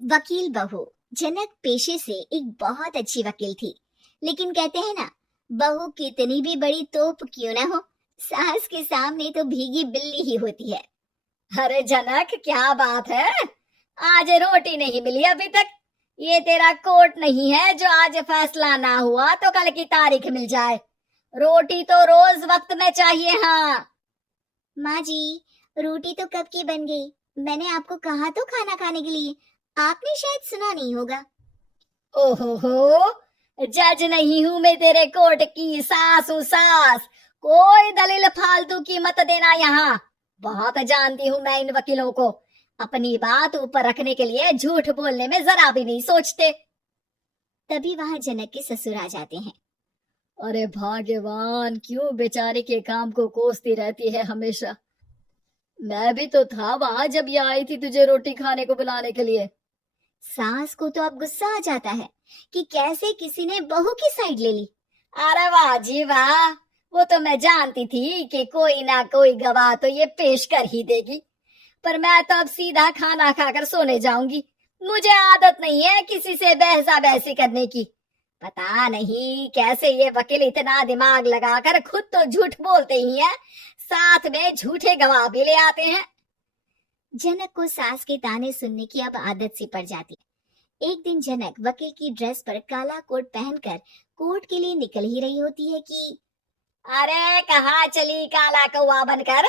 वकील बहू। जनक पेशे से एक बहुत अच्छी वकील थी, लेकिन कहते हैं ना, बहू कितनी भी बड़ी तोप क्यों ना हो, सास के सामने तो भीगी बिल्ली ही होती है। अरे जनक, क्या बात है? आज रोटी नहीं मिली अभी तक। ये तेरा कोर्ट नहीं है जो आज फैसला ना हुआ तो कल की तारीख मिल जाए। रोटी तो रोज वक्त में चाहिए। हाँ माँ जी, रोटी तो कब की बन गई। मैंने आपको कहा तो खाना खाने के लिए, आपने शायद सुना नहीं होगा। ओहो, जज नहीं हूं मैं तेरे कोर्ट की, सास हूं सास। कोई दलील फालतू की मत देना यहाँ। बहुत जानती हूँ मैं इन वकीलों को। अपनी बात ऊपर रखने के लिए झूठ बोलने में जरा भी नहीं सोचते। तभी वहां जनक के ससुर आ जाते हैं। अरे भाग्यवान, क्यों बेचारे के काम को कोसती रहती है हमेशा। मैं भी तो था वहां जब ये आई थी तुझे रोटी खाने को बुलाने के लिए। सास को तो अब गुस्सा आ जाता है कि कैसे किसी ने बहू की साइड ले ली। अरे वाह जी वाह, वो तो मैं जानती थी कि कोई ना कोई गवाह तो ये पेश कर ही देगी। पर मैं तो अब सीधा खाना खाकर सोने जाऊंगी। मुझे आदत नहीं है किसी से बहसा बहसी करने की। पता नहीं कैसे ये वकील इतना दिमाग लगाकर खुद तो झूठ बोलते ही हैं, साथ में झूठे गवाह भी ले आते हैं। जनक को सास के ताने सुनने की अब आदत सी पड़ जाती है। एक दिन जनक वकील की ड्रेस पर काला कोट पहनकर कोर्ट के लिए निकल ही रही होती है कि अरे कहाँ चली काला कौवा बनकर?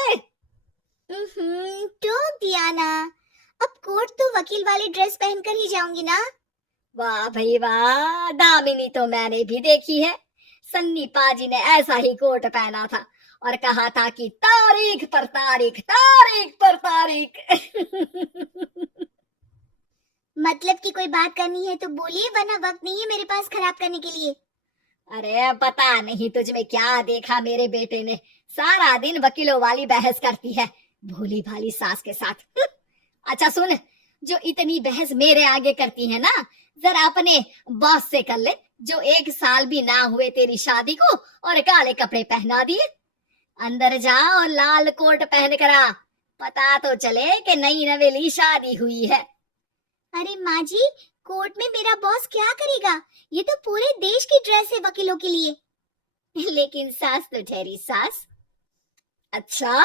टोक दिया ना। अब कोर्ट तो वकील वाली ड्रेस पहनकर ही जाऊंगी ना। वाह भाई वाह, दामिनी तो मैंने भी देखी है। सन्नी पाजी ने ऐसा ही कोट पहना था और कहा था कि तारीख पर तारीख, तारीख पर तारीख। मतलब कि कोई बात करनी है तो बोलिए, वरना वक्त नहीं है मेरे पास खराब करने के लिए। अरे पता नहीं तुझ में क्या देखा मेरे बेटे ने, सारा दिन वकीलों वाली बहस करती है, भोली भाली सास के साथ। अच्छा सुन, जो इतनी बहस मेरे आगे करती है ना, जरा अपने बॉस से कर ले, जो 1 साल भी ना हुए तेरी शादी को और काले कपड़े पहना दिए। अंदर जा और लाल कोट पहन कर आ, पता तो चले कि नई नवेली शादी हुई है। अरे माँ जी, कोर्ट में मेरा बॉस क्या करेगा, ये तो पूरे देश की ड्रेस है वकीलों के लिए। लेकिन सास तो ठहरी सास। अच्छा,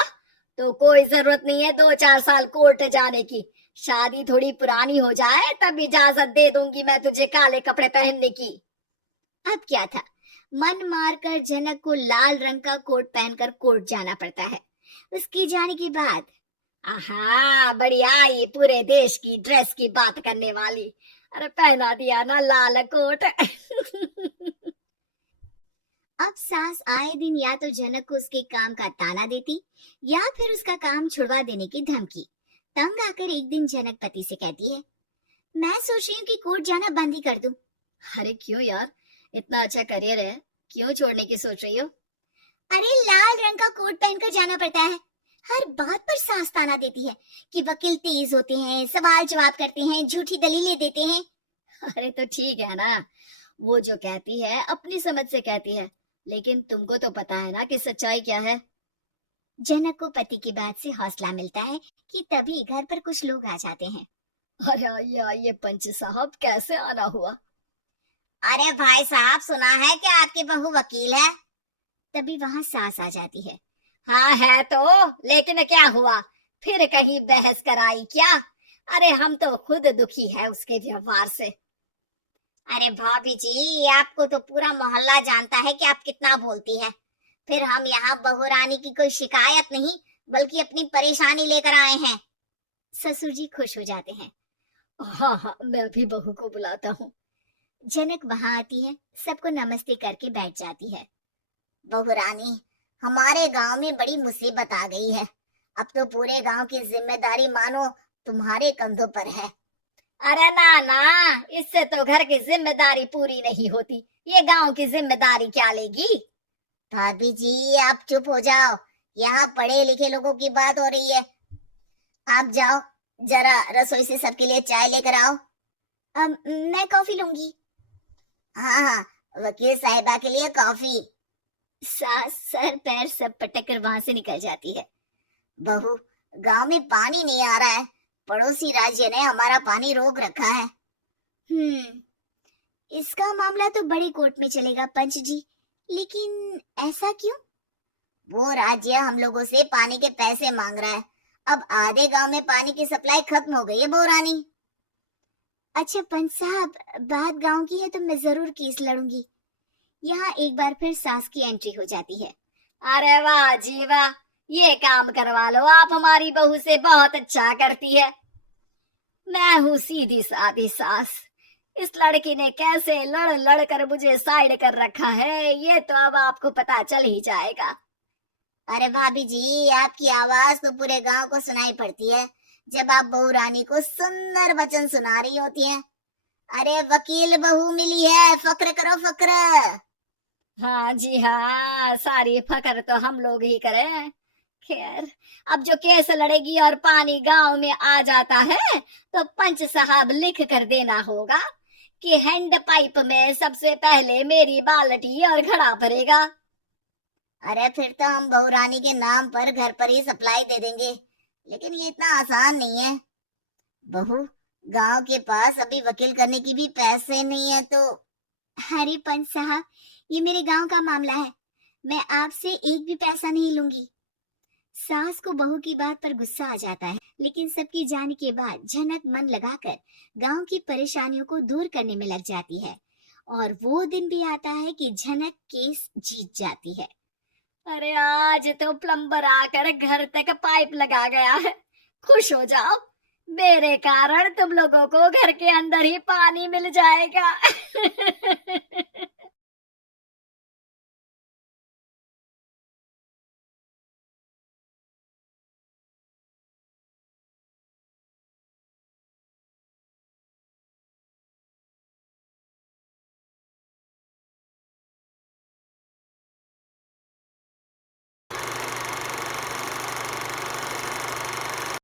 तो कोई जरूरत नहीं है 2-4 साल कोर्ट जाने की। शादी थोड़ी पुरानी हो जाए तब इजाजत दे दूंगी मैं तुझे काले कपड़े पहनने की। अब क्या था, मन मारकर जनक को लाल रंग का कोट पहनकर कोर्ट जाना पड़ता है। उसके जाने के बाद आहा, बढ़िया, ये पूरे देश की ड्रेस की बात करने वाली। अरे पहना दिया ना लाल कोट। अब सास आए दिन या तो जनक को उसके काम का ताना देती या फिर उसका काम छुड़वा देने की धमकी। तंग आकर एक दिन जनक पति से कहती है, मैं सोच रही हूँ कि कोर्ट जाना बंद ही कर दूं। अरे क्यों यार, इतना अच्छा करियर है, क्यों छोड़ने की सोच रही हो? अरे लाल रंग का कोट पहनकर जाना पड़ता है। हर बात पर सास ताना देती है कि वकील तेज होते हैं, सवाल जवाब करते हैं, झूठी दलीलें देते हैं। अरे तो ठीक है ना, वो जो कहती है अपनी समझ से कहती है, लेकिन तुमको तो पता है ना कि सच्चाई क्या है। जनक को पति की बात से हौसला मिलता है कि तभी घर पर कुछ लोग आ जाते हैं। अरे ये पंच साहब, कैसे आना हुआ? अरे भाई साहब, सुना है कि आपकी बहू वकील है। तभी वहां सास आ जाती है। हाँ है तो, लेकिन क्या हुआ, फिर कहीं बहस कराई क्या? अरे हम तो खुद दुखी है उसके व्यवहार से। अरे भाभी जी, आपको तो पूरा मोहल्ला जानता है कि आप कितना बोलती है। फिर हम यहाँ बहू रानी की कोई शिकायत नहीं, बल्कि अपनी परेशानी लेकर आए हैं। ससुर जी खुश हो जाते हैं। हाँ हाँ, मैं भी बहू को बुलाता हूँ। जनक वहां आती है, सबको नमस्ते करके बैठ जाती है। बहू रानी, हमारे गांव में बड़ी मुसीबत आ गई है। अब तो पूरे गांव की जिम्मेदारी मानो तुम्हारे कंधों पर है। अरे ना ना, इससे तो घर की जिम्मेदारी पूरी नहीं होती, ये गांव की जिम्मेदारी क्या लेगी? भाभी जी, आप चुप हो जाओ, यहाँ पढ़े लिखे लोगों की बात हो रही है। आप जाओ, जरा रसोई से सबके लिए चाय लेकर आओ। मैं कॉफी लूंगी। हाँ हाँ, वकील साहिबा के लिए कॉफी। सास सर पैर सब पटक कर वहां से निकल जाती है। बहू, गांव में पानी नहीं आ रहा है, पड़ोसी राज्य ने हमारा पानी रोक रखा है। इसका मामला तो बड़े कोर्ट में चलेगा पंच जी, लेकिन ऐसा क्यों? वो राज्य हम लोगों से पानी के पैसे मांग रहा है। अब आधे गांव में पानी की सप्लाई खत्म हो गई है बहुरानी। अच्छा पंच साहब, बात गांव की है तो मैं जरूर केस लड़ूंगी। यहाँ एक बार फिर सास की एंट्री हो जाती है। अरे वाह जी वाह, ये काम करवा लो, आप हमारी बहू से बहुत अच्छा करती है। मैं हूँ सीधी सादी सास, इस लड़की ने कैसे लड़ लड़ कर मुझे साइड कर रखा है ये तो अब आपको पता चल ही जाएगा। अरे भाभी जी, आपकी आवाज तो पूरे गांव को सुनाई पड़ती है जब आप बहू रानी को सुंदर वचन सुना रही होती हैं। अरे वकील बहू मिली है, फक्र करो फक्र। हाँ जी हाँ, सारी फकर तो हम लोग ही करें। खैर, अब जो केस लड़ेगी और पानी गांव में आ जाता है तो पंच साहब लिख कर देना होगा कि हैंड पाइप में सबसे पहले मेरी बाल्टी और घड़ा भरेगा। अरे फिर तो हम बहू रानी के नाम पर घर पर ही सप्लाई दे देंगे, लेकिन ये इतना आसान नहीं है। बहू, गांव के पास अभी वकील करने की भी पैसे नहीं है तो। अरे पंच साहब, ये मेरे गांव का मामला है, मैं आपसे एक भी पैसा नहीं लूंगी। सास को बहू की बात पर गुस्सा आ जाता है, लेकिन सबकी जाने के बाद झनक मन लगाकर गांव की परेशानियों को दूर करने में लग जाती है। और वो दिन भी आता है कि झनक केस जीत जाती है। अरे आज तो प्लम्बर आकर घर तक पाइप लगा गया है, खुश हो जाओ, मेरे कारण तुम लोगों को घर के अंदर ही पानी मिल जाएगा।